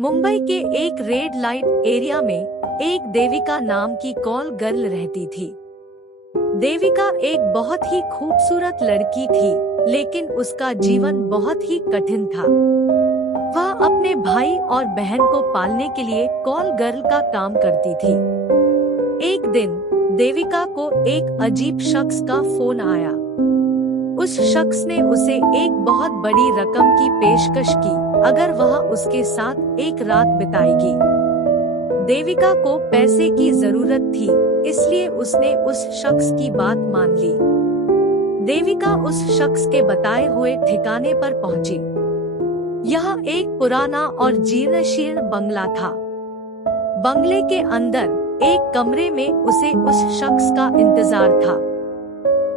मुंबई के एक red light area में एक देविका नाम की कॉल गर्ल रहती थी। देविका एक बहुत ही खूबसूरत लड़की थी, लेकिन उसका जीवन बहुत ही कठिन था। वह अपने भाई और बहन को पालने के लिए कॉल गर्ल का काम करती थी। एक दिन देविका को एक अजीब शख्स का फोन आया। उस शख्स ने उसे एक बहुत बड़ी रकम की पेशकश की अगर वह उसके साथ एक रात बिताएगी। देविका को पैसे की जरूरत थी, इसलिए उसने उस शख्स की बात मान ली। देविका उस शख्स के बताए हुए ठिकाने पर पहुंची। यह एक पुराना और जीर्णशीर्ण बंगला था। बंगले के अंदर एक कमरे में उसे उस शख्स का इंतजार था।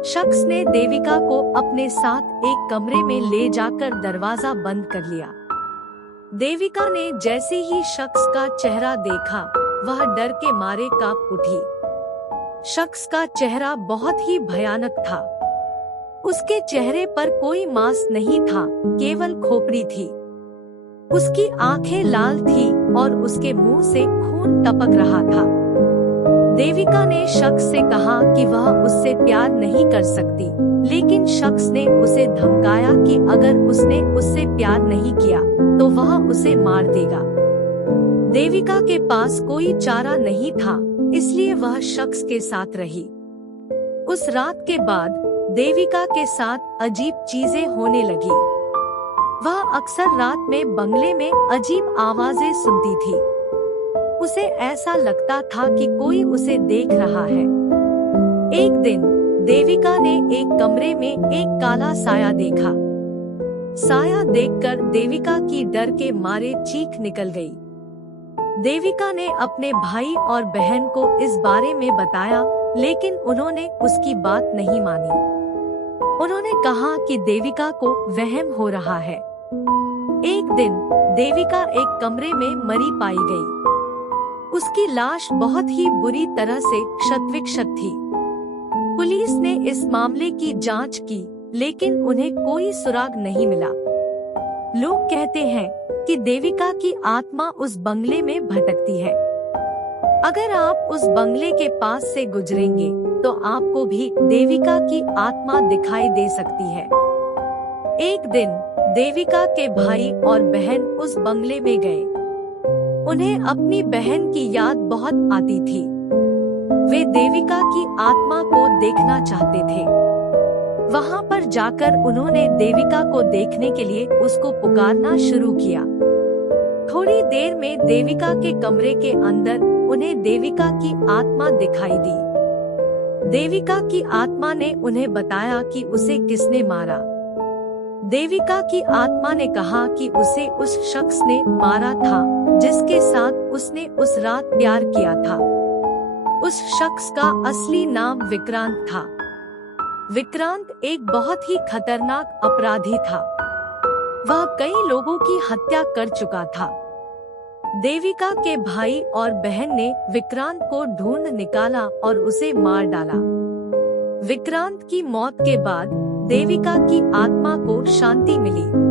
शख्स ने देविका को अपने साथ एक कमरे में ले जाकर दरवाजा बंद कर लिया। देविका ने जैसे ही शख्स का चेहरा देखा, वह डर के मारे कांप उठी। शख्स का चेहरा बहुत ही भयानक था। उसके चेहरे पर कोई मांस नहीं था, केवल खोपड़ी थी। उसकी आंखें लाल थी और उसके मुंह से खून टपक रहा था। देविका ने शख्स से कहा कि वह उससे प्यार नहीं कर सकती, लेकिन शख्स ने उसे धमकाया कि अगर उसने उससे प्यार नहीं किया तो वह उसे मार देगा। देविका के पास कोई चारा नहीं था, इसलिए वह शख्स के साथ रही। उस रात के बाद देविका के साथ अजीब चीजें होने लगी। वह अक्सर रात में बंगले में अजीब आवाजें सुनती थी। उसे ऐसा लगता था कि कोई उसे देख रहा है। एक दिन देविका ने एक कमरे में एक काला साया देखा। साया देखकर देविका की डर के मारे चीख निकल गई। देविका ने अपने भाई और बहन को इस बारे में बताया, लेकिन उन्होंने उसकी बात नहीं मानी। उन्होंने कहा कि देविका को वहम हो रहा है। एक दिन देविका एक कमरे में मरी पाई गई। उसकी लाश बहुत ही बुरी तरह से क्षत-विक्षत थी। पुलिस ने इस मामले की जांच की, लेकिन उन्हें कोई सुराग नहीं मिला। लोग कहते हैं कि देविका की आत्मा उस बंगले में भटकती है। अगर आप उस बंगले के पास से गुजरेंगे, तो आपको भी देविका की आत्मा दिखाई दे सकती है। एक दिन देविका के भाई और बहन उस बंगले में गए। उन्हें अपनी बहन की याद बहुत आती थी। वे देविका की आत्मा को देखना चाहते थे। वहां पर जाकर उन्होंने देविका को देखने के लिए उसको पुकारना शुरू किया। थोड़ी देर में देविका के कमरे के अंदर उन्हें देविका की आत्मा दिखाई दी। देविका की आत्मा ने उन्हें बताया कि उसे किसने मारा। देविका की आत्मा ने कहा कि उसे उस शख्स ने मारा था जिसके साथ उसने उस रात प्यार किया था। उस शख्स का असली नाम विक्रांत था। विक्रांत एक बहुत ही खतरनाक अपराधी था। वह कई लोगों की हत्या कर चुका था। देविका के भाई और बहन ने विक्रांत को ढूंढ निकाला और उसे मार डाला। विक्रांत की मौत के बाद देविका की आत्मा को शांति मिली।